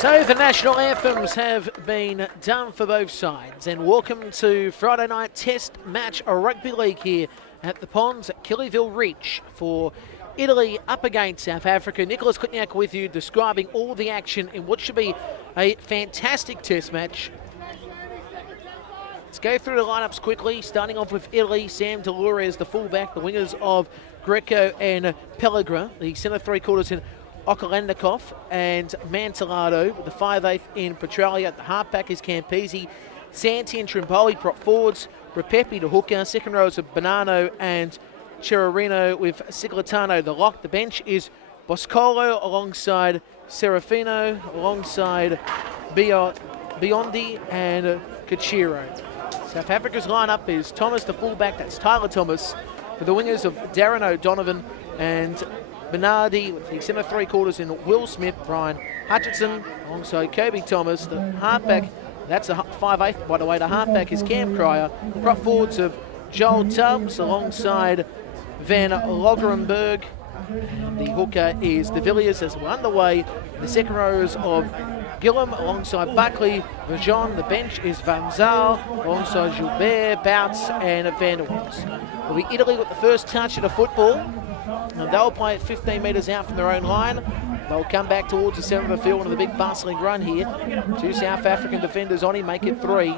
So the national anthems have been done for both sides, and welcome to Friday night test match of rugby league here at the Ponds at Kellyville Reach for Italy up against South Africa. Nicholas Kutniak with you, describing all the action in what should be a fantastic test match. Let's go through the lineups quickly, starting off with Italy. Sam Delore is the fullback, the wingers of Greco and Pellegra, the centre three-quarters in Okolendikov and Mantelado, with the 5/8 in Petralia. The halfback is Campese, Santi and Trimpoli, prop forwards, Repepi the hooker, second rows of Bonanno and Cherarino with Cigletano the lock. The bench is Boscolo alongside Serafino, alongside Biondi and Cachiro. South Africa's lineup is Thomas the fullback, that's Tyler Thomas, with the wingers of Darren O'Donovan and Bernardi, with the centre three-quarters in Will Smith, Brian Hutchinson, alongside Kobe Thomas. The halfback, that's a 5/8, by the way, the halfback is Cam Cryer. The prop forwards of Joel Tubbs alongside Van Logerenberg. The hooker is De Villiers as we're underway. The second rows of Gillum alongside Buckley, Vajon. The bench is Van Zaal alongside Gilbert, Bouts and Van der Waals. Will be Italy with the first touch of the football. And they'll play it 15 metres out from their own line. They'll come back towards the centre of the field on a big bustling run here. Two South African defenders on him, make it 3.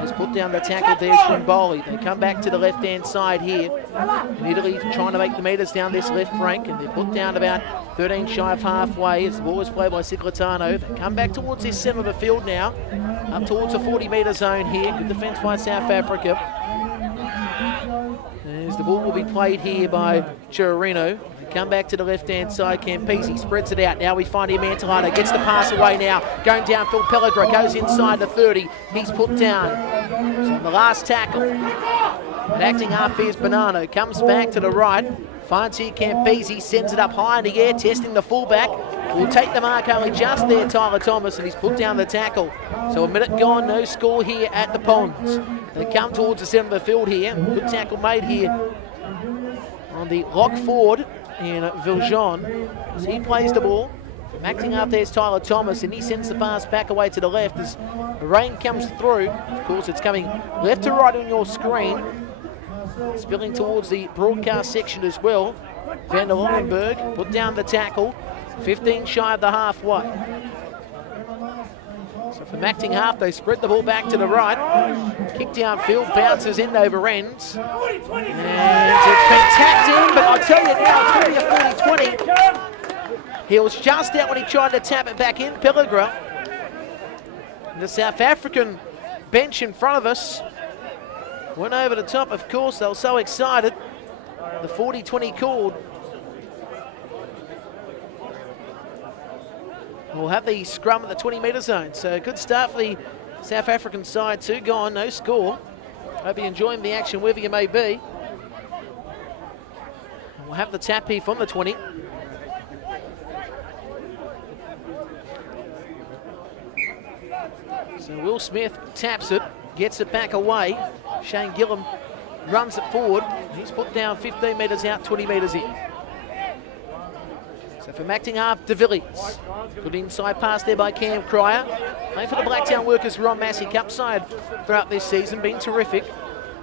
He's put down the tackle there, Trimboli. They come back to the left-hand side here. And Italy trying to make the metres down this left flank, and they're put down about 13 shy of halfway as the ball is played by Ciclatano. They come back towards this centre of the field now, up towards the 40-metre zone here. Good defence by South Africa. As the ball will be played here by Chirino. Come back to the left-hand side, Campese spreads it out. Now we find him, Antolano gets the pass away now. Going downfield, Pellegrin goes inside the 30. He's put down. So on the last tackle, and acting half is Bonanno. Comes back to the right, finds here Campese, sends it up high in the air, testing the fullback. Will take the mark only just there, Tyler Thomas, and he's put down the tackle. So a minute gone, no score here at the Ponds. They come towards the centre of the field here. Good tackle made here on the lock forward in Viljon as he plays the ball. Acting up there's Tyler Thomas, and he sends the pass back away to the left as the rain comes through. Of course, it's coming left to right on your screen. Spilling towards the broadcast section as well. Van der Longenberg put down the tackle. 15 shy of the halfway. So from acting half, they spread the ball back to the right. Kick downfield, bounces end over ends. And it's been tapped in, but I'll tell you now, it's going to be a 40-20. He was just out when he tried to tap it back in, Pellegrin. The South African bench in front of us went over the top, of course. They were so excited. The 40-20 called. We'll have the scrum at the 20-metre zone. So good start for the South African side. 2 gone, no score. Hope you're enjoying the action wherever you may be. And we'll have the tap here from the 20. So Will Smith taps it, gets it back away. Shane Gillum runs it forward. He's put down 15 metres out, 20 metres in. So from acting half, De Villiers. Good inside pass there by Cam Cryer. Playing for the Blacktown Workers Ron Massey Cup side throughout this season, been terrific.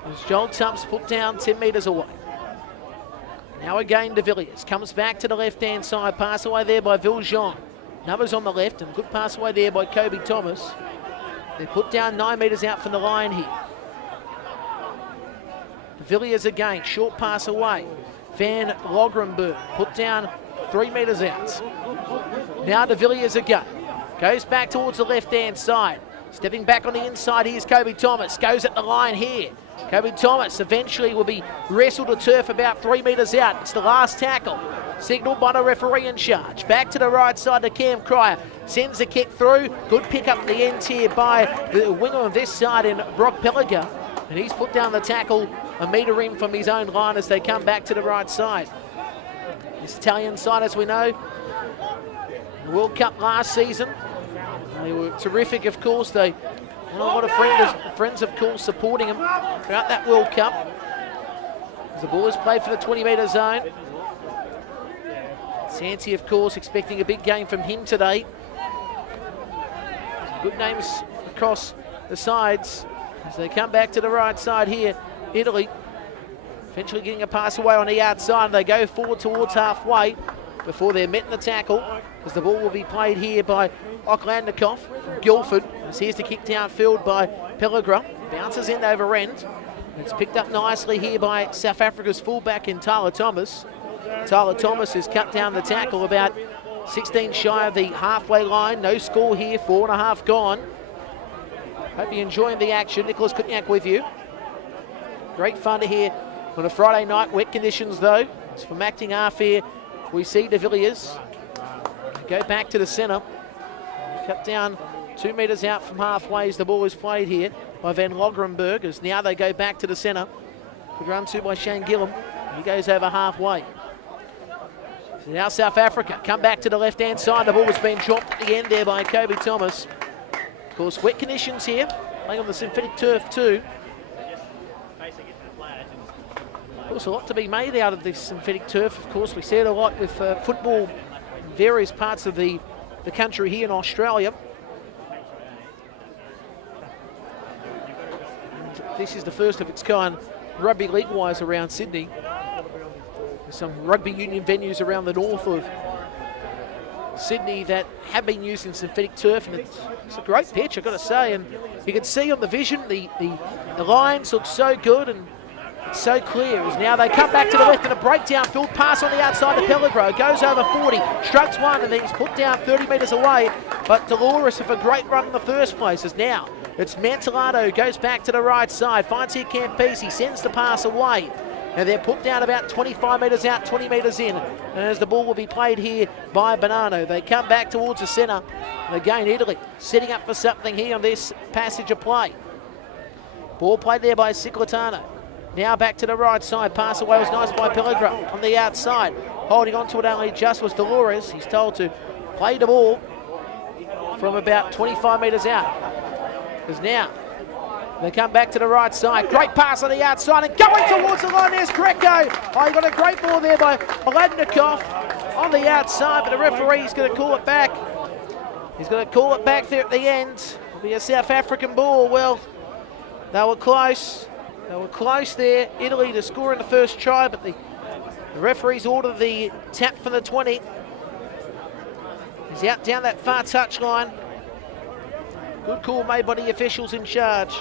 As Joel Tumps put down 10 metres away. Now again, De Villiers comes back to the left-hand side. Pass away there by Viljon. Numbers on the left, and good pass away there by Kobe Thomas. They put down 9 metres out from the line here. De Villiers again, short pass away. Van Logrenberg put down 3 metres out. Now De Villiers again. Goes back towards the left-hand side. Stepping back on the inside, here's Kobe Thomas. Goes at the line here. Kobe Thomas eventually will be wrestled to turf about 3 metres out. It's the last tackle. Signalled by the referee in charge. Back to the right side to Cam Cryer. Sends the kick through. Good pick up at the end here by the winger on this side in Brock Pellegrin. And he's put down the tackle a metre in from his own line as they come back to the right side. This Italian side, as we know, the World Cup last season. They were terrific, of course. They had a lot of friends, of course, supporting them throughout that World Cup. As the ball is played for the 20-metre zone. Santi, of course, expecting a big game from him today. Good names across the sides as they come back to the right side here. Italy eventually getting a pass away on the outside. They go forward towards halfway before they're met in the tackle, as the ball will be played here by Oklandikov from Guildford. As here's the kick downfield by Pellegrin. Bounces end over end. It's picked up nicely here by South Africa's fullback in Tyler Thomas. Tyler Thomas has cut down the tackle about 16 shy of the halfway line. No score here, 4.5 gone. Hope you're enjoying the action. Nicholas Kutniak with you. Great fun to hear on a Friday night. Wet conditions though. It's from acting half here. We see De Villiers go back to the centre. Cut down 2 metres out from halfway as the ball is played here by Van Logrenberg. As now they go back to the centre. Good run to by Shane Gillum. He goes over halfway. So now South Africa come back to the left-hand side. The ball has been dropped at the end there by Kobe Thomas. Of course, wet conditions here. Playing on the synthetic turf too. Of course, a lot to be made out of this synthetic turf. Of course, we see it a lot with football in various parts of the country here in Australia. this is the first of its kind rugby league-wise around Sydney. There's some rugby union venues around the north of Sydney that have been using synthetic turf, and it's a great pitch, I've got to say. And you can see on the vision, the lines look so good and it's so clear. As now they come back to the left and a breakdown field pass on the outside to Pellegro. Goes over 40, strikes one, and then he's put down 30 metres away. But Dolores with a great run in the first place. As now it's Mantellato who goes back to the right side, finds here Campese, sends the pass away. And they're put down about 25 metres out, 20 metres in. And as the ball will be played here by Bonanno, they come back towards the centre. And again, Italy setting up for something here on this passage of play. Ball played there by Ciclitano. Now back to the right side. Pass away was nice by Pellegro on the outside. Holding on to it only just was Dolores. He's told to play the ball from about 25 metres out. As now they come back to the right side. Great pass on the outside and going towards the line. There's Greco. Oh, he got a great ball there by Mladnikov on the outside, but the referee's going to call it back. He's going to call it back there at the end. It'll be a South African ball. Well, they were close. They were close there. Italy to score in the first try, but the referees ordered the tap from the 20. He's out down that far touchline. Good call made by the officials in charge.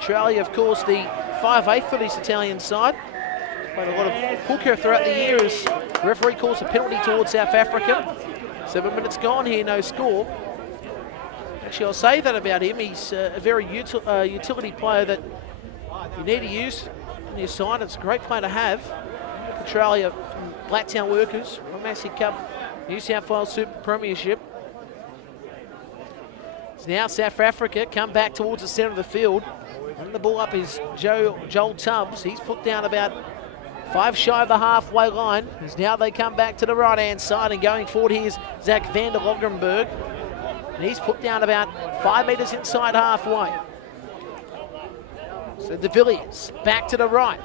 Italia, of course, the 5'8" for this Italian side. Played a lot of hooker throughout the year as the referee calls a penalty towards South Africa. 7 minutes gone here, no score. Actually, I'll say that about him. He's a very utility player that you need to use on your side. It's a great player to have. Italia from Blacktown Workers, Massey Cup, New South Wales Super Premiership. Now South Africa come back towards the centre of the field. And the ball up is Joel Tubbs. He's put down about 5 shy of the halfway line. As now they come back to the right-hand side, and going forward here's Zach van der Logrenberg. And he's put down about 5 metres inside halfway. So De Villiers back to the right.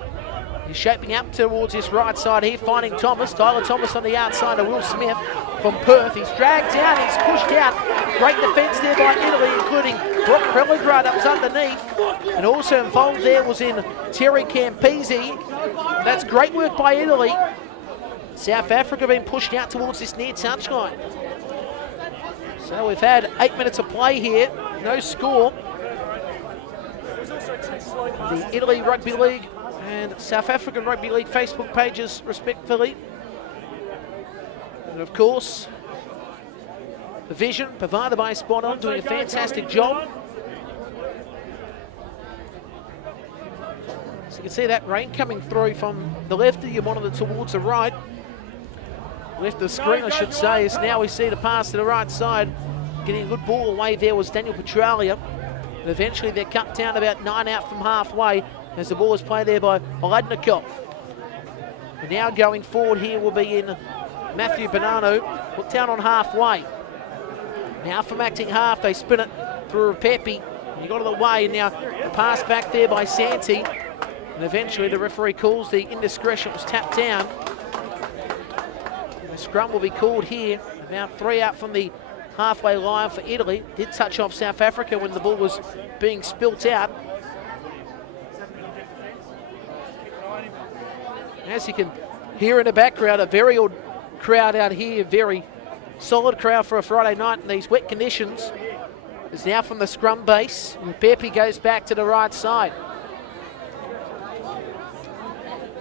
He's shaping up towards this right side here, finding Thomas. Tyler Thomas on the outside to Will Smith from Perth. He's dragged down, he's pushed out. Great defence there by Italy, including Brock Pellegro that was underneath. And also involved there was in Terry Campese. That's great work by Italy. South Africa being pushed out towards this near touchline. So we've had 8 minutes of play here, no score. The Italy Rugby League and South African Rugby League Facebook pages, respectively. And of course, the vision provided by Spot On, doing a fantastic job. So you can see that rain coming through from the left of your monitor towards the right. Left of the screen, I should say, as now we see the pass to the right side. Getting a good ball away there was Daniel Petralia. And eventually they're cut down about 9 out from halfway as the ball is played there by Mladnikov. And now going forward here will be in Matthew Bonanno, put down on halfway. Now from acting half, they spin it through Pepe. He got it away, and now the pass back there by Santi. And eventually the referee calls the indiscretion, it was tapped down. The scrum will be called here, about 3 out from the halfway line for Italy. Did touch off South Africa when the ball was being spilt out. As you can hear in the background, a very old crowd out here, very solid crowd for a Friday night in these wet conditions. It's now from the scrum base, and Pepe goes back to the right side.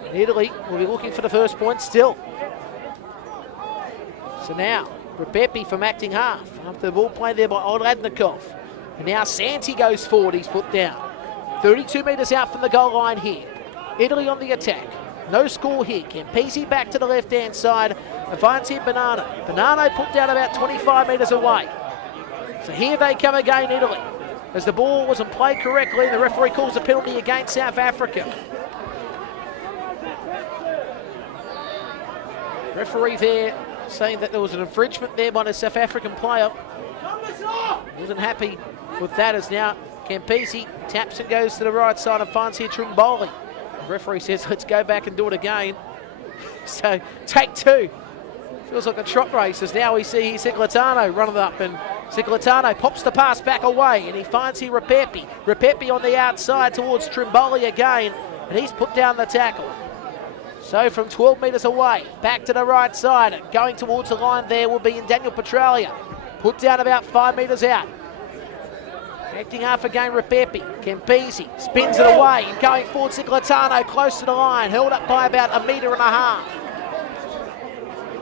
And Italy will be looking for the first point still. So now, Pepe from acting half, after the ball played there by Mladnikov. And now Santi goes forward, he's put down. 32 metres out from the goal line here. Italy on the attack. No score here. Campese back to the left-hand side. Avanti Bonanno. Bonanno put down about 25 metres away. So here they come again, Italy. As the ball wasn't played correctly, the referee calls a penalty against South Africa. Referee there saying that there was an infringement there by the South African player. Wasn't happy with that, as now Campese taps and goes to the right side and finds here Trumboli. The referee says, let's go back and do it again. So take two. Feels like a trot race, as now we see Ciclitano running up and Ciclitano pops the pass back away, and he finds here Rapepi. Rapepi on the outside towards Trimboli again, and he's put down the tackle. So from 12 metres away, back to the right side, going towards the line there will be in Daniel Petralia. Put down about 5 metres out. Acting half again, Rapepi. Campisi spins it away, and going forward, Ciclitano close to the line, held up by about 1.5 metres.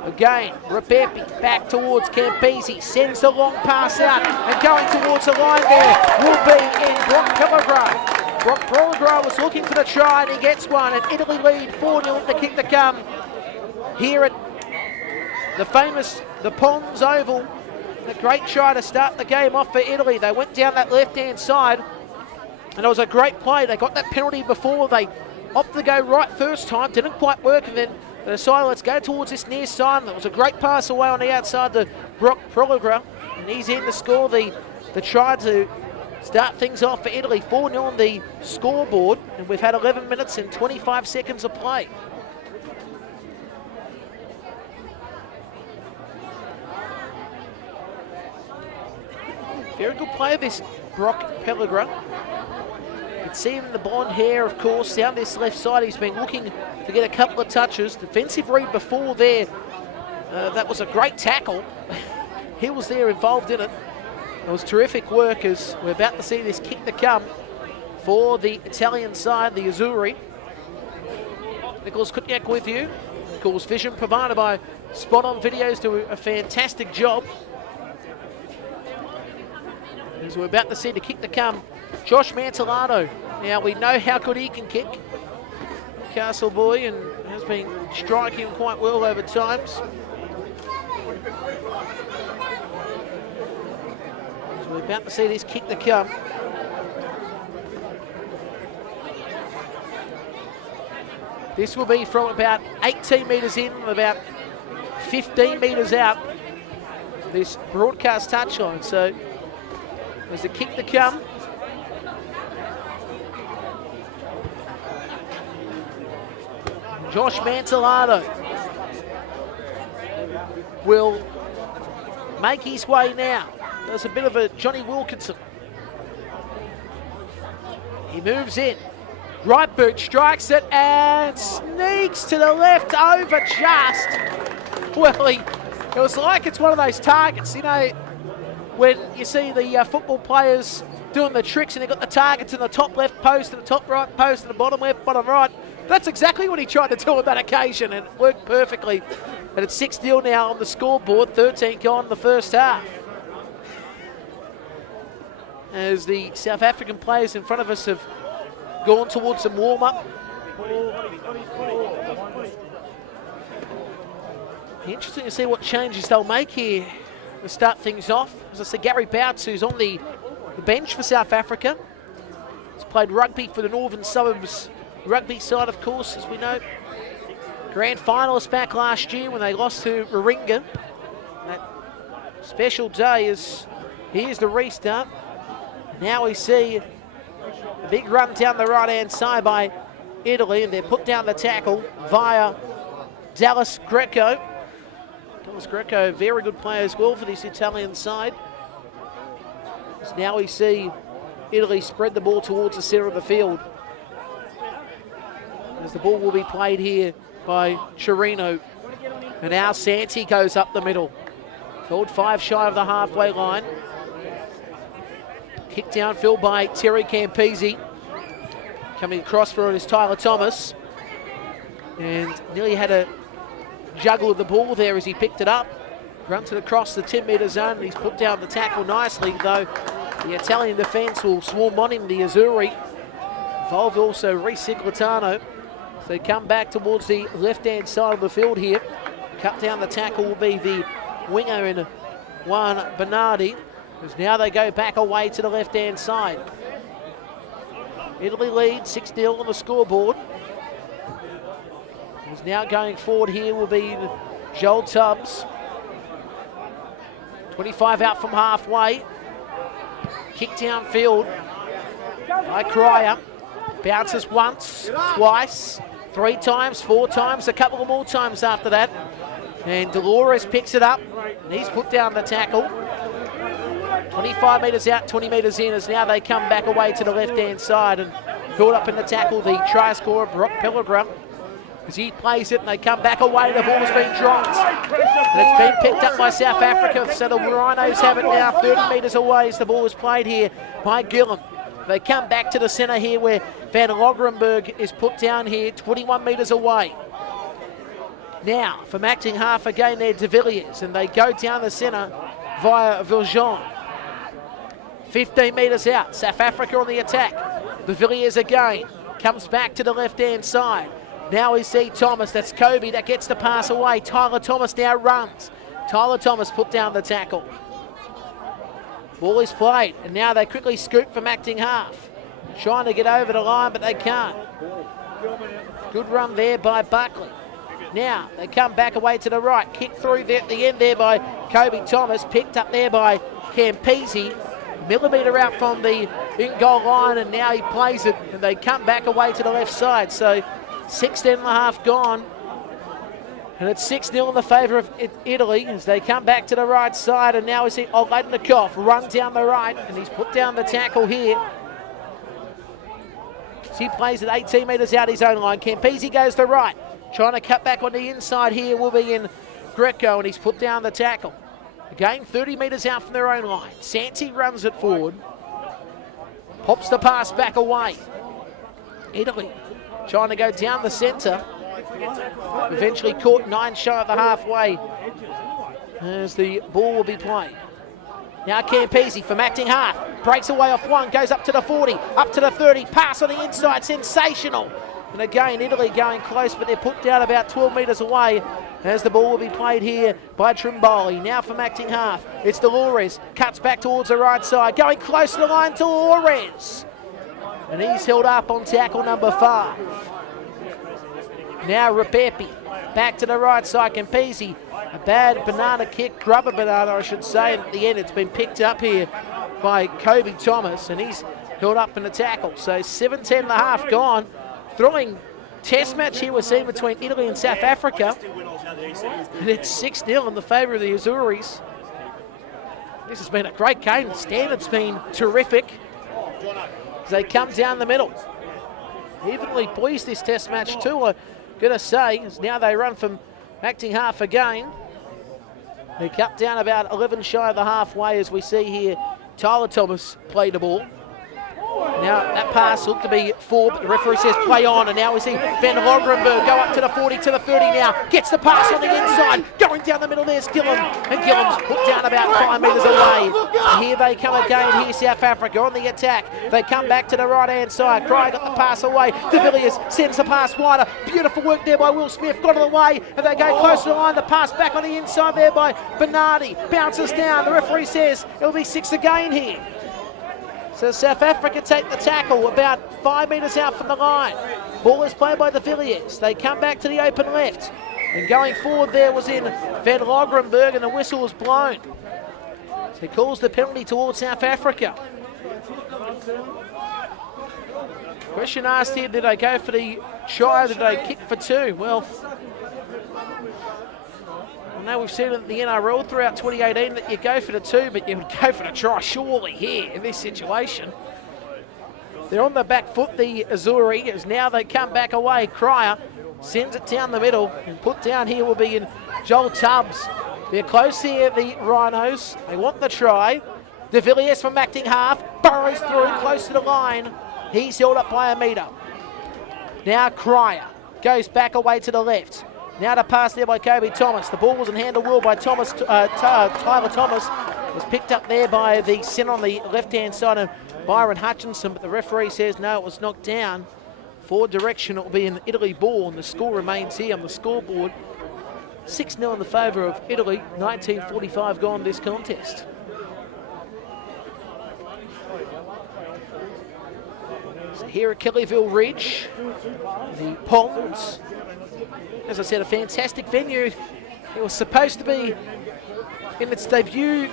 Again, Rapepi back towards Campisi, sends the long pass out, and going towards the line there will be in Brock Pellegro. Brock Pellegro was looking for the try, and he gets one, and Italy lead 4-0 the kick to come here at the famous The Ponds Oval. A great try to start the game off for Italy. They went down that left-hand side, and it was a great play. They got that penalty before. They opted to go right first time, didn't quite work, and then they decided, let's go towards this near side. And it was a great pass away on the outside to Brock Pellegro, and he's in to score the try to start things off for Italy. 4-0 on the scoreboard, and we've had 11 minutes and 25 seconds of play. Very good player, this Brock Pellegro. You can see him in the blonde hair, of course, down this left side. He's been looking to get a couple of touches. Defensive read before there. That was a great tackle. He was there involved in it. It was terrific work as we're about to see this kick to come for the Italian side, the Azzurri. Nicholas Kutniak with you. Of course, vision provided by Spot On Videos, do a fantastic job. As we're about to see the kick to come, Josh Mantellato. Now we know how good he can kick. Castle boy, and has been striking quite well over times. So we're about to see this kick to come. This will be from about 18 metres in, about 15 metres out, this broadcast touchline. So there's a kick to come. Josh Mantellato will make his way now. There's a bit of a Johnny Wilkinson. He moves in. Right boot strikes it and sneaks to the left over just. Well, it was like it's one of those targets, you know, when you see the football players doing the tricks and they've got the targets in the top left post and the top right post and the bottom left, bottom right. That's exactly what he tried to do on that occasion, and it worked perfectly. And it's 6-0 now on the scoreboard, 13 gone in the first half. As the South African players in front of us have gone towards some warm-up. Interesting to see what changes they'll make here to start things off. As I said, Gary Bouts, who's on the bench for South Africa. He's played rugby for the Northern Suburbs rugby side, of course, as we know. Grand finalists back last year when they lost to Warringah. That special day as here's the restart. Now we see a big run down the right-hand side by Italy, and they're put down the tackle via Dallas Greco. Dallas Greco, a very good player as well for this Italian side. As now we see Italy spread the ball towards the centre of the field. As the ball will be played here by Chirino. And now Santi goes up the middle. Called 5 shy of the halfway line. Kicked downfield by Terry Campisi. Coming across for it is Tyler Thomas. And nearly had a juggle of the ball there as he picked it up. Runs it across the 10-metre zone, and he's put down the tackle nicely, though the Italian defence will swarm on him, the Azzurri. Involved also Reece Ciclitano. So they come back towards the left-hand side of the field here. Cut down the tackle will be the winger in Juan Bernardi. As now they go back away to the left-hand side. Italy leads 6-0 on the scoreboard. As now going forward here will be Joel Tubbs. 25 out from halfway. Kick downfield by Cryer. Bounces once, twice, 3 times, 4 times, a couple of more times after that. And Dolores picks it up, and he's put down the tackle. 25 metres out, 20 metres in, as now they come back away to the left-hand side and caught up in the tackle, the try scorer, Brock Pellegrin. As he plays it and they come back away, the ball has been dropped. And it's been picked up by South Africa, so the Rhinos have it now 30 metres away as the ball is played here by Gillum. They come back to the centre here where Van Logrenberg is put down here, 21 metres away. Now, from acting half again, they're De Villiers, and they go down the centre via Viljean. 15 metres out, South Africa on the attack. De Villiers again, comes back to the left-hand side. Now we see Thomas, that's Kobe, that gets the pass away. Tyler Thomas now runs. Tyler Thomas put down the tackle. Ball is played, and now they quickly scoop from acting half. Trying to get over the line, but they can't. Good run there by Buckley. Now they come back away to the right. Kick through there at the end there by Kobe Thomas. Picked up there by Campese. Millimetre out from the in-goal line, and now he plays it, and they come back away to the left side. So 16 and a half gone. And it's 6-0 in the favour of Italy as they come back to the right side. And now we see Oladnikov run down the right, and he's put down the tackle here. So he plays at 18 metres out his own line. Campese goes to right. Trying to cut back on the inside here will be in Greco, and he's put down the tackle. Again, 30 metres out from their own line. Santi runs it forward. Pops the pass back away. Italy trying to go down the centre. Eventually caught 9 shy of the halfway as the ball will be played. Now Campese from acting half. Breaks away off one, goes up to the 40, up to the 30. Pass on the inside, sensational. And again, Italy going close, but they're put down about 12 metres away as the ball will be played here by Trimboli. Now from acting half, it's Dolores. Cuts back towards the right side, going close to the line, Dolores. And he's held up on tackle number 5. Now Rapepi, back to the right side, Campese. A bad banana kick, rubber banana I should say, and at the end it's been picked up here by Kobe Thomas, and he's held up in the tackle. So 17 and a half gone. Throwing test match here we're seeing between Italy and South Africa. And it's 6-0 in the favour of the Azuris. This has been a great game. The standard's been terrific as they come down the middle. Evenly poised this test match too, I'm going to say, as now they run from acting half again. They cut down about 11 shy of the halfway as we see here Tyler Thomas play the ball. Now that pass looked to be 4, but the referee says play on, and now we see Van Logrenberg go up to the 40, to the 30 now. Gets the pass on the inside, going down the middle there's Gillum, and Gillum's put down about 5 metres away. And here they come again, here South Africa on the attack. They come back to the right-hand side. Cry got the pass away. De Villiers sends the pass wider. Beautiful work there by Will Smith, got it away, and they go close to the line. The pass back on the inside there by Bernardi. Bounces down, the referee says it'll be 6 again here. So South Africa take the tackle about 5 metres out from the line. Ball is played by the Villiers. They come back to the open left. And going forward there was in Van Logrenberg, and the whistle was blown. So he calls the penalty towards South Africa. Question asked here, did they go for the try or did they kick for 2? Well, I know we've seen it in the NRL throughout 2018 that you go for the 2, but you would go for the try surely here in this situation. They're on the back foot, the Azzurri, as now they come back away. Cryer sends it down the middle, and put down here will be in Joel Tubbs. They're close here, the Rhinos. They want the try. De Villiers from acting half, burrows through close to the line. He's held up by a metre. Now Cryer goes back away to the left. Now the pass there by Kobe Thomas. The ball wasn't handled well by Thomas. Tyler Thomas was picked up there by the centre on the left-hand side of Byron Hutchinson, but the referee says no, it was knocked down. Forward direction, it will be an Italy ball, and the score remains here on the scoreboard. 6-0 in the favour of Italy, 19:45 gone this contest. So here at Kellyville Ridge, the Ponds. As I said, a fantastic venue. It was supposed to be in its debut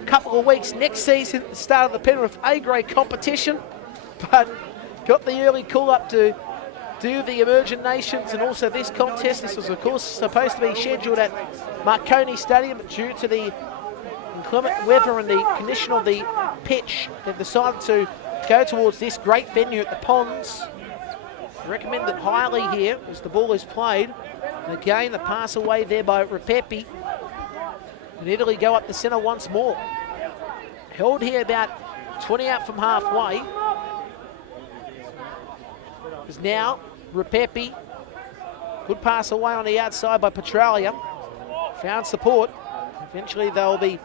a couple of weeks next season at the start of the Penrith A-grade competition, but got the early call up to do the Emergent Nations and also this contest. This was of course supposed to be scheduled at Marconi Stadium, but due to the inclement weather and the condition of the pitch, they've decided to go towards this great venue at the Ponds. I recommend it highly here as the ball is played. And again, the pass away there by Repepi. And Italy go up the centre once more. Held here about 20 out from halfway. Is now Repepi. Good pass away on the outside by Petralia. Found support. Eventually they'll be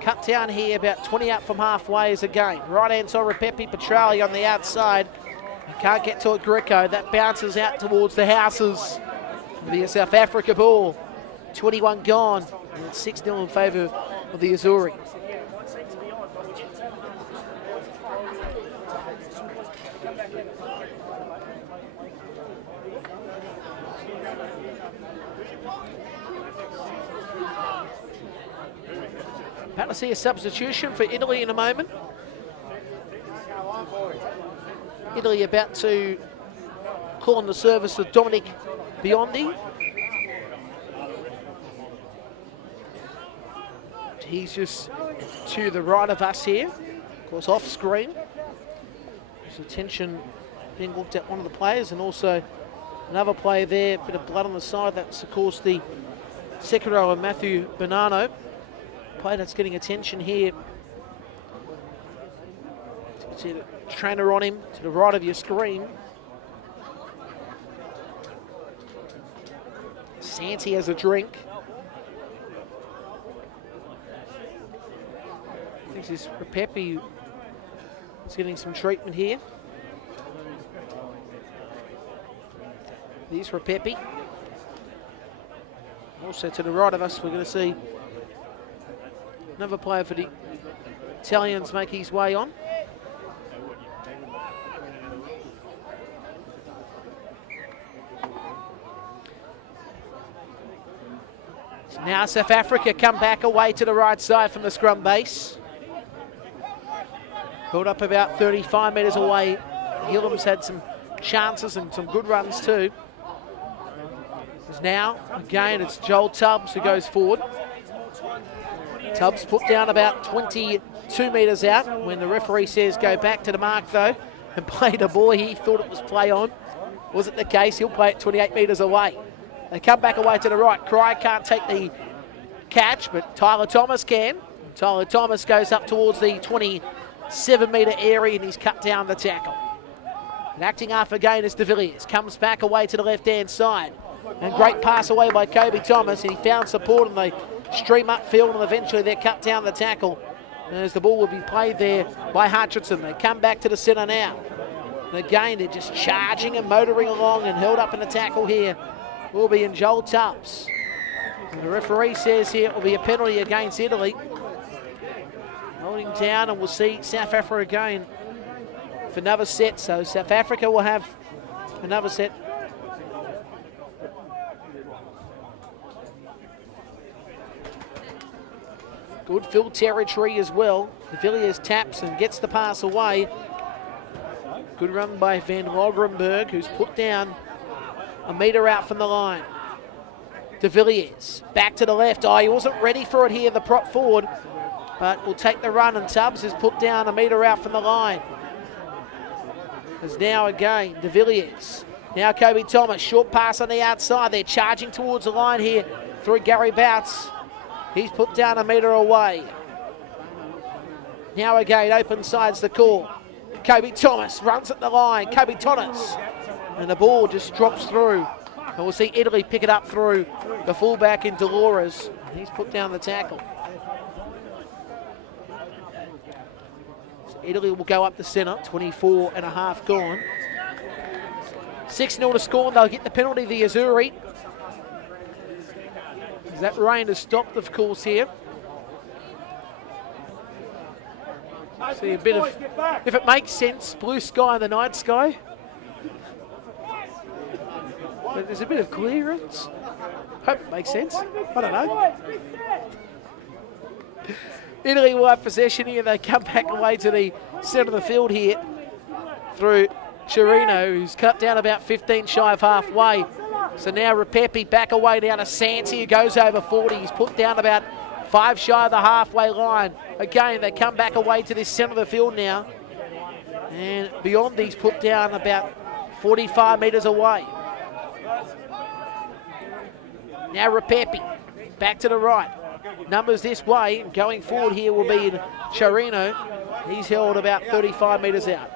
cut down here about 20 out from halfway as a game. Right hand side Repepi, Petralia on the outside. You can't get to it, Greco. That bounces out towards the houses. The South Africa ball. 21 gone. And it's 6-0 in favour of the Azzurri. About to see a substitution for Italy in a moment. Italy about to call on the service of Dominic Biondi. He's just to the right of us here, of course off screen. There's attention being looked at one of the players, and also another player there, a bit of blood on the side. That's of course the second rower Matthew Bonanno. Player that's getting attention here. See the trainer on him to the right of your screen. Santi has a drink. I think this Repepi is getting some treatment here. There's Repepi. Also to the right of us, we're going to see another player for the Italians make his way on. So now South Africa come back away to the right side from the scrum base. Built up about 35 metres away. Gillam's had some chances and some good runs too. Now, again, it's Joel Tubbs who goes forward. Tubbs put down about 22 metres out when the referee says go back to the mark though and play the ball. He thought it was play on. Wasn't the case. He'll play it 28 metres away. They come back away to the right. Cry can't take the catch, but Tyler Thomas can. Tyler Thomas goes up towards the 27-metre area and he's cut down the tackle. And acting half again is De Villiers. Comes back away to the left-hand side. And great pass away by Kobe Thomas, and he found support and they stream upfield and eventually they're cut down the tackle. As the ball will be played there by Hutchinson. They come back to the centre now. And again, they're just charging and motoring along, and held up in the tackle here will be in Joel Tubbs. And the referee says here it will be a penalty against Italy. Holding down, and we'll see South Africa again for another set. So South Africa will have another set. Good field territory as well. De Villiers taps and gets the pass away. Good run by Van Logrenberg, who's put down a metre out from the line. De Villiers back to the left. Oh, he wasn't ready for it here, the prop forward, but will take the run, and Tubbs is put down a metre out from the line. As now again, De Villiers. Now Kobe Thomas, short pass on the outside. They're charging towards the line here through Gary Bouts. He's put down a metre away. Now again, open side's the call. Kobe Thomas runs at the line. Kobe Thomas. And the ball just drops through. And we'll see Italy pick it up through the fullback in Dolores. He's put down the tackle. So Italy will go up the centre. 24 and a half gone. 6-0 to score, and they'll get the penalty, the Azzurri. As that rain has stopped, of course, here. See a bit of, if it makes sense, blue sky in the night sky. But there's a bit of clearance. Hope it makes sense. I don't know. Italy will have possession here. They come back away to the centre of the field here through Chirino, who's cut down about 15 shy of halfway. So now Repepi back away down to Santi, who goes over 40. He's put down about 5 shy of the halfway line. Again, they come back away to this centre of the field now. And beyond these put down about 45 metres away. Now Rapepi, back to the right. Numbers this way, going forward here will be in Charino. He's held about 35 metres out.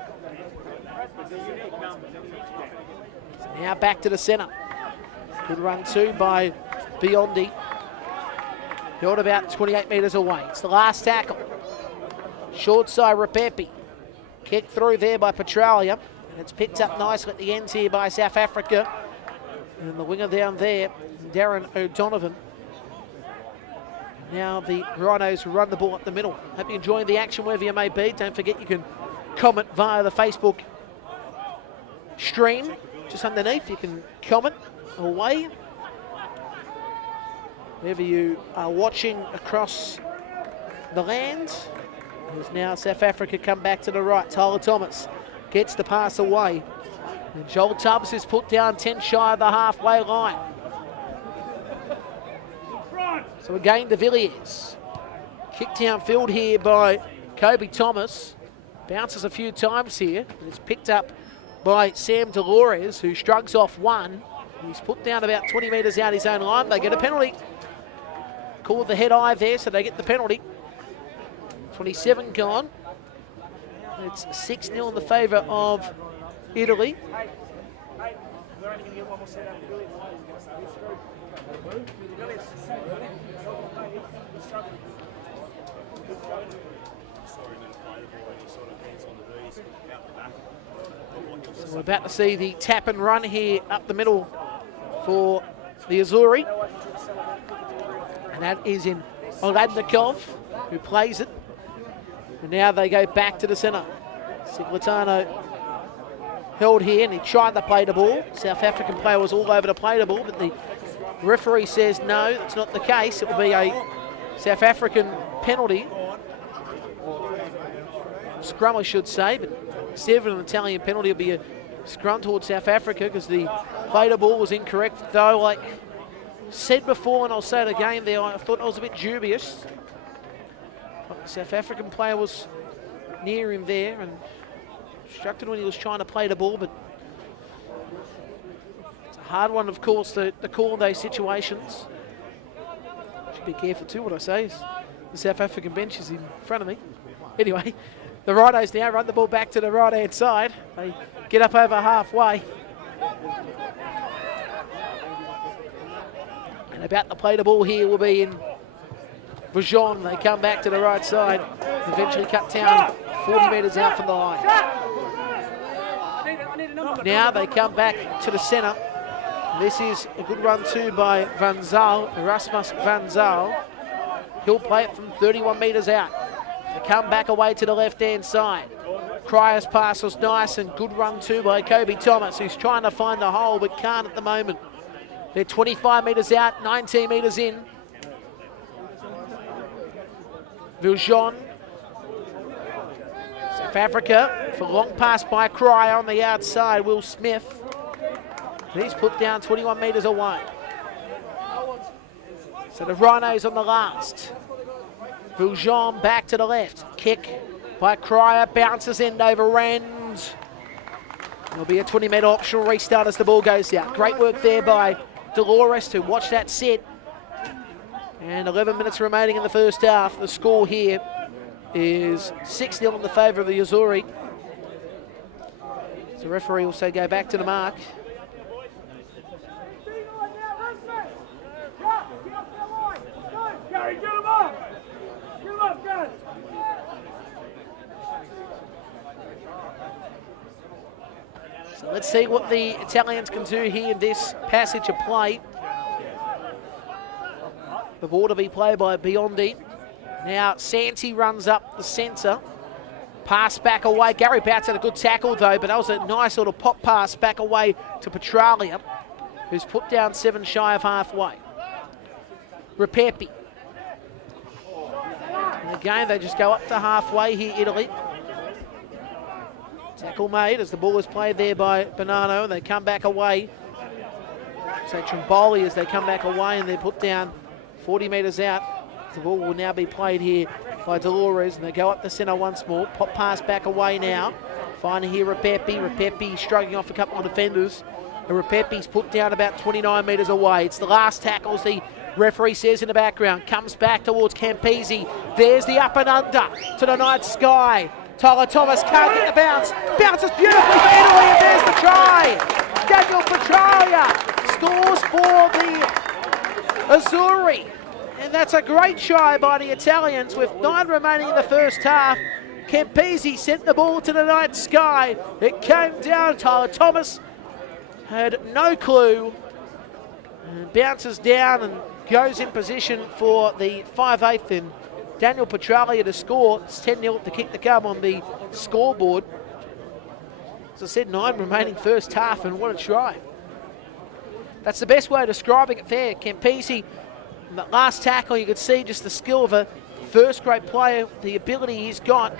So now back to the centre. Good run too by Biondi. Held about 28 metres away. It's the last tackle. Short side Rapepi. Kicked through there by Petralia. And it's picked up nicely at the end here by South Africa. And the winger down there, Darren O'Donovan. Now the Rhinos run the ball up the middle. Hope you're enjoying the action wherever you may be. Don't forget you can comment via the Facebook stream. Just underneath you can comment away. Wherever you are watching across the land. There's now South Africa come back to the right. Tyler Thomas gets the pass away. And Joel Tubbs is put down 10 shy of the halfway line. So again, De Villiers. Kicked downfield here by Kobe Thomas. Bounces a few times here. And it's picked up by Sam Dolores, who shrugs off one. He's put down about 20 metres out his own line. They get a penalty. Called the head eye there, so they get the penalty. 27 gone. It's 6-0 in the favour of Italy. So we're about to see the tap and run here up the middle for the Azzurri. And that is in Oladnikov, who plays it. And now they go back to the centre. Ciclitano held here and he tried to play the ball. South African player was all over to play the ball, but the referee says no, that's not the case. It will be a South African penalty. Scrum, I should say, but instead of an Italian penalty, it'll be a scrum towards South Africa because the play the ball was incorrect. Though, like said before, and I'll say it again there, I thought it was a bit dubious. But the South African player was near him there and obstructed when he was trying to play the ball, but it's a hard one, of course, to call in those situations. Should be careful too, what I say is the South African bench is in front of me. Anyway, the Rhinos now run the ball back to the right-hand side. They get up over halfway. And about to play the ball here will be in Vajon. They come back to the right side. Eventually cut down 40 metres out from the line. Now they come back to the centre. This is a good run too by Van Zyl, Erasmus Van Zyl. He'll play it from 31 metres out. They come back away to the left-hand side. Cryer's pass was nice and good run too by Kobe Thomas, who's trying to find a hole but can't at the moment. They're 25 metres out, 19 metres in. Viljon. South Africa for long pass by Cryer on the outside. Will Smith. He's put down 21 metres away. So the Rhinos on the last. Viljon back to the left. Kick by Cryer. Bounces end over end. There'll be a 20-metre optional restart as the ball goes out. Great work there by Dolores to watch that set. And 11 minutes remaining in the first half. The score here is 6-0 in the favour of the Azzurri. So the referee will say go back to the mark. So let's see what the Italians can do here in this passage of play. The ball to be played by Biondi. Now Santi runs up the centre. Pass back away. Gary Bouts had a good tackle though, but that was a nice little pop pass back away to Petralia, who's put down 7 shy of halfway. Rapepi. And again, they just go up to halfway here, Italy. Tackle made as the ball is played there by Bonanno, and they come back away. So Trimboli as they come back away and they're put down 40 metres out. The ball will now be played here by Dolores, and they go up the centre once more. Pop pass back away now. Finding here Repepi. Repepi struggling off a couple of defenders. And Repepi's put down about 29 metres away. It's the last tackles, the referee says in the background. Comes back towards Campese. There's the up and under to the night sky. Tyler Thomas can't get the bounce. Bounces beautifully for Italy, and there's the try. Daniel Petralia scores for the Azzurri. And that's a great try by the Italians with 9 remaining in the first half. Campese sent the ball to the night sky. It came down. Tyler Thomas had no clue. And bounces down and goes in position for the 5/8 and Daniel Petralia to score. It's 10-0 to kick the gum on the scoreboard. As I said, 9 remaining first half, and what a try. That's the best way of describing it there. Campese, that last tackle, you could see just the skill of a first-grade player, the ability he's got.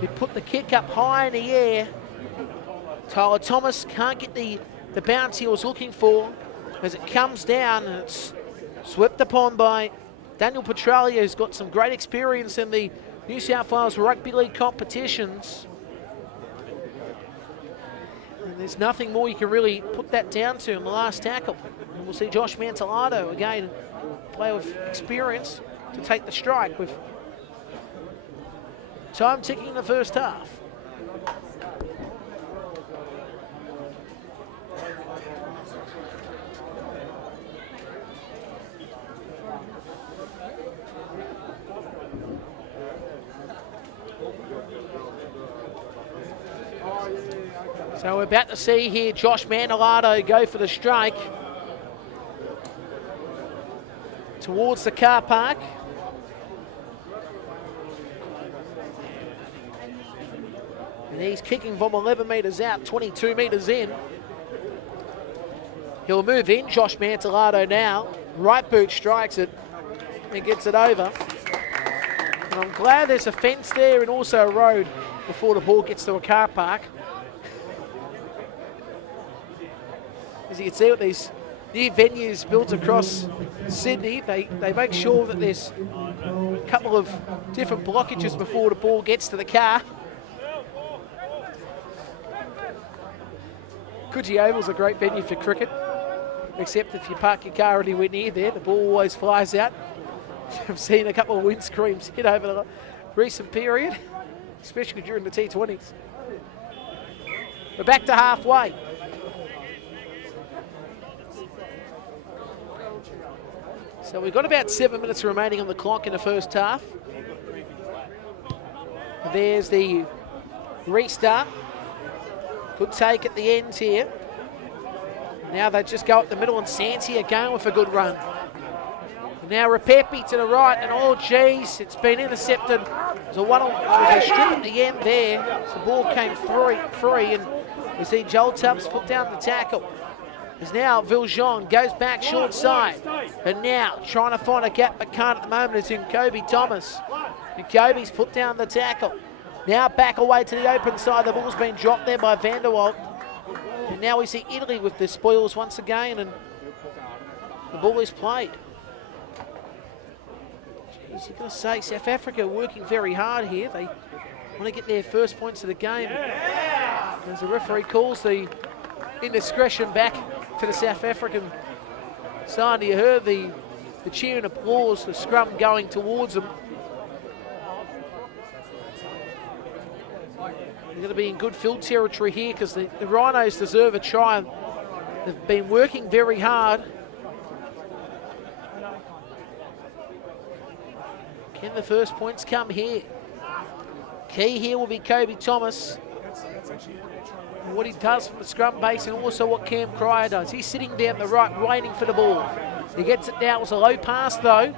He put the kick up high in the air. Tyler Thomas can't get the bounce he was looking for as it comes down, and it's swept upon by Daniel Petralia, who's got some great experience in the New South Wales Rugby League competitions. And there's nothing more you can really put that down to in the last tackle. And we'll see Josh Mantellato, again, a player with experience, to take the strike with time ticking in the first half. So we're about to see here Josh Mantellato go for the strike towards the car park. And he's kicking from 11 metres out, 22 metres in. He'll move in, Josh Mantellato now. Right boot strikes it and gets it over. And I'm glad there's a fence there and also a road before the ball gets to a car park. As you can see with these new venues built across Sydney, they make sure that there's a couple of different blockages before the ball gets to the car. Coogee Oval's a great venue for cricket, except if you park your car anywhere near there, the ball always flies out. I've seen a couple of windscreens hit over the recent period, especially during the T20s. We're back to halfway. So we've got about 7 minutes remaining on the clock in the first half. There's the restart. Good take at the end here. Now they just go up the middle, and Santi going with a good run. Now Repepi to the right, and oh geez, it's been intercepted. There's a strip at the end there. So the ball came free, and we see Joel Tubbs put down the tackle. Is now Viljean, goes back short side. And now trying to find a gap but can't at the moment is in Kobe Thomas. And Kobe's put down the tackle. Now back away to the open side. The ball's been dropped there by Vanderwalt. And now we see Italy with the spoils once again, and the ball is played. Jeez, you've got to say, South Africa working very hard here. They want to get their first points of the game. As the referee calls the indiscretion back to the South African side. You heard the cheer and applause, the scrum going towards them. They're going to be in good field territory here because the Rhinos deserve a try. They've been working very hard. Can the first points come here? Key here will be Kobe Thomas. And what he does from the scrum base, and also what Cam Cryer does. He's sitting down the right, waiting for the ball. He gets it now. It was a low pass though.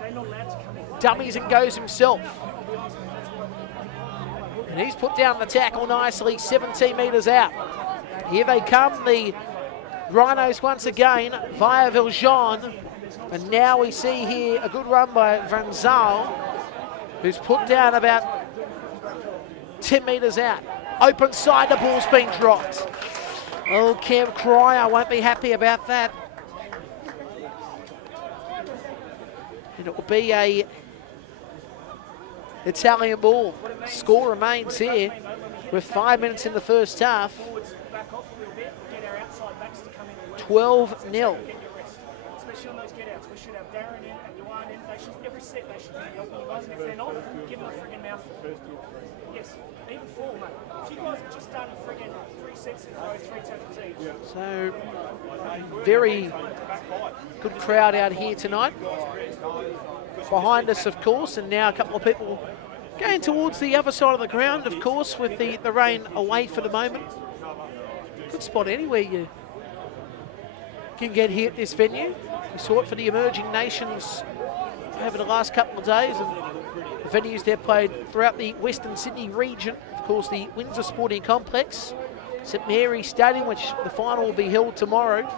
Dummies and goes himself. And he's put down the tackle nicely, 17 metres out. Here they come, the Rhinos once again via Viljean. And now we see here a good run by Van Zaal, who's put down about 10 metres out. Open side, the ball's been dropped. Oh, Cam Cryer won't be happy about that. And it will be a Italian ball. Score remains here with 5 minutes in the first half. 12-0. Especially on those get-outs. We should have Darren in and Yuan in. They should, every set they should be helping you guys. And if they're not, give them a friggin' mouthful. Yes, even 4, mate. If you guys have just done friggin' 3 sets in a row, 3 tackles each. So, very good crowd out here tonight. Behind us, of course, and now a couple of people going towards the other side of the ground, of course, with the rain away for the moment. Good spot anywhere you can get here at this venue. We saw it for the emerging nations over the last couple of days, and the venues they've played throughout the Western Sydney region. Of course, the Windsor Sporting Complex, St Mary's Stadium, which the final will be held tomorrow.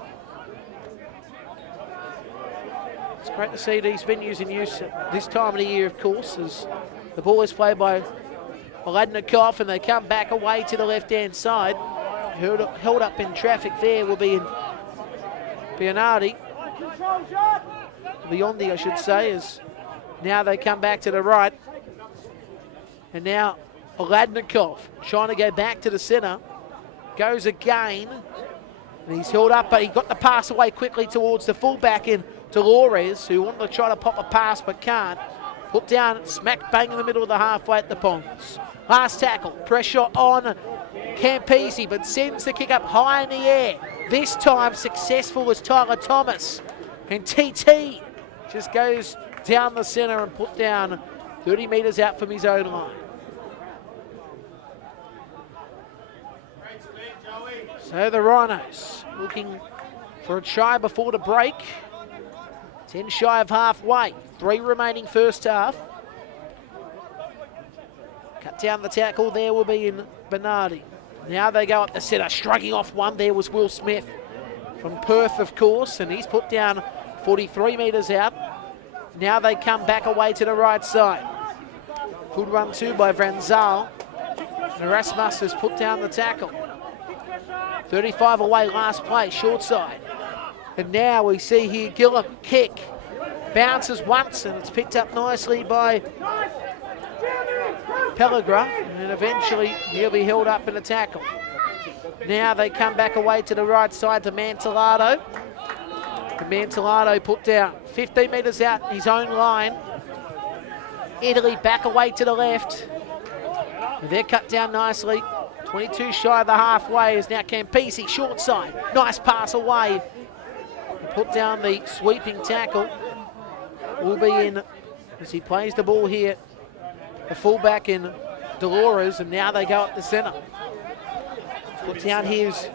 It's great to see these venues in use at this time of the year, of course, as the ball is played by Oladnikov, and they come back away to the left-hand side. Held up in traffic there will be in Bionardi. Biondi, I should say, as now they come back to the right. And now Oladnikov trying to go back to the centre. Goes again. And he's held up, but he got the pass away quickly towards the fullback in Dolores, who wanted to try to pop a pass but can't. Put down, smack bang in the middle of the halfway at the Ponds. Last tackle, pressure on Campese, but sends the kick up high in the air. This time successful as Tyler Thomas. And TT just goes down the centre and put down 30 metres out from his own line. So the Rhinos looking for a try before the break. 10 shy of halfway. 3 remaining first half. Cut down the tackle there will be in Bernardi. Now they go up the centre, striking off one. There was Will Smith from Perth, of course, and he's put down 43 metres out. Now they come back away to the right side. Good run too by Vranzal. Erasmus has put down the tackle. 35 away last play, short side. And now we see here Gillum kick. Bounces once and it's picked up nicely by Pellegra, and eventually he'll be held up in a tackle. Now they come back away to the right side to Mantelado. And Mantelado put down 15 metres out his own line. Italy back away to the left. And they're cut down nicely. 22 shy of the halfway is now Campese, short side. Nice pass away. Put down the sweeping tackle. Will be in as he plays the ball here. The fullback in Dolores, and now they go up the centre. Put down here's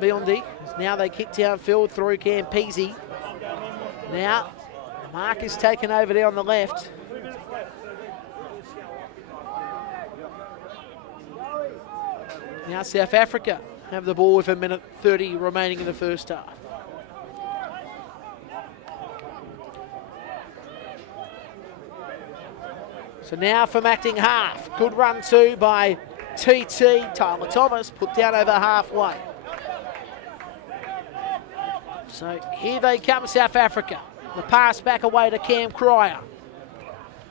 Biondi. Now they kick downfield through Campese. Now Mark is taken over there on the left. Now South Africa have the ball with 1:30 remaining in the first half. So now from acting half. Good run too by TT. Tyler Thomas put down over halfway. So here they come, South Africa. The pass back away to Cam Cryer.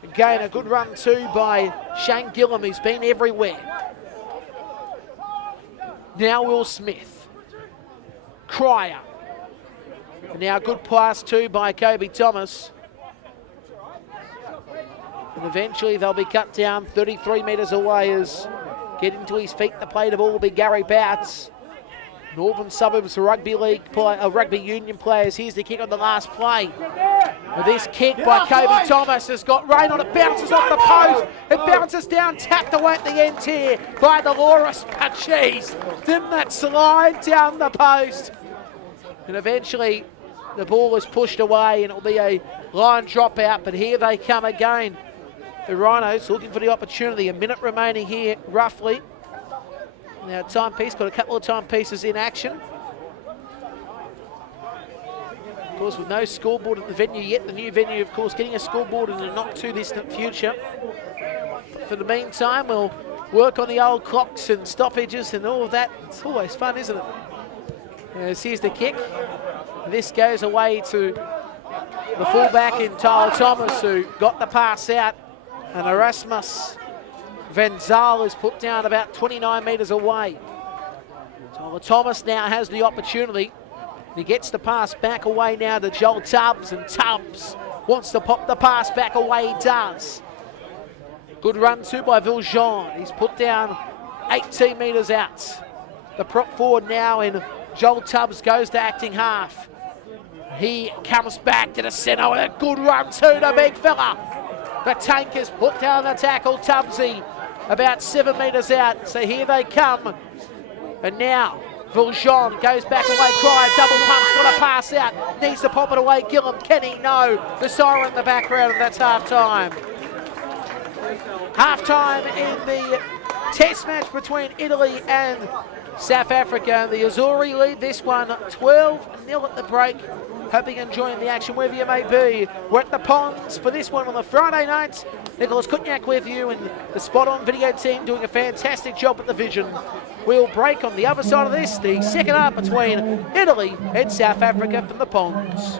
Again, a good run too by Shane Gillum, who's been everywhere. Now Will Smith. Cryer. And now good pass too by Kobe Thomas. And eventually they'll be cut down 33 metres away as getting to his feet to play the ball will be Gary Bouts. Northern Suburbs Rugby Union players. Here's the kick on the last play. With this kick by Kobe Thomas has got rain on it, bounces off the post. It bounces down, tapped away at the end here by Dolores. But jeez, didn't that slide down the post? And eventually the ball is pushed away and it'll be a line drop out, but here they come again. The Rhinos looking for the opportunity. A minute remaining here, roughly. Now timepiece, got a couple of timepieces in action. Of course, with no scoreboard at the venue yet, the new venue, of course, getting a scoreboard in the not too distant future. But for the meantime, we'll work on the old clocks and stoppages and all of that. It's always fun, isn't it? Here's the kick. This goes away to the fullback in Tyler Thomas, who got the pass out, and Erasmus Venzal is put down about 29 metres away. Tyler Thomas now has the opportunity. He gets the pass back away now to Joel Tubbs, and Tubbs wants to pop the pass back away. He does. Good run too by Viljean. He's put down 18 metres out. The prop forward now in Joel Tubbs goes to acting half. He comes back to the centre with a good run too, the big fella. The tank is put down the tackle. Tubbsy about 7 metres out. So here they come. And now Viljean goes back away, Cry, double pumps, got a pass out, needs to pop it away. Gillum, can he? No. The siren in the background, and that's half-time. Half-time in the test match between Italy and South Africa. The Azzurri lead this one 12-0 at the break. Hoping you're enjoying the action wherever you may be. We're at the Ponds for this one on the Friday night. Nicholas Kutniak with you and the Spot On video team doing a fantastic job at the vision. We'll break on the other side of this, the second half between Italy and South Africa from the Ponds.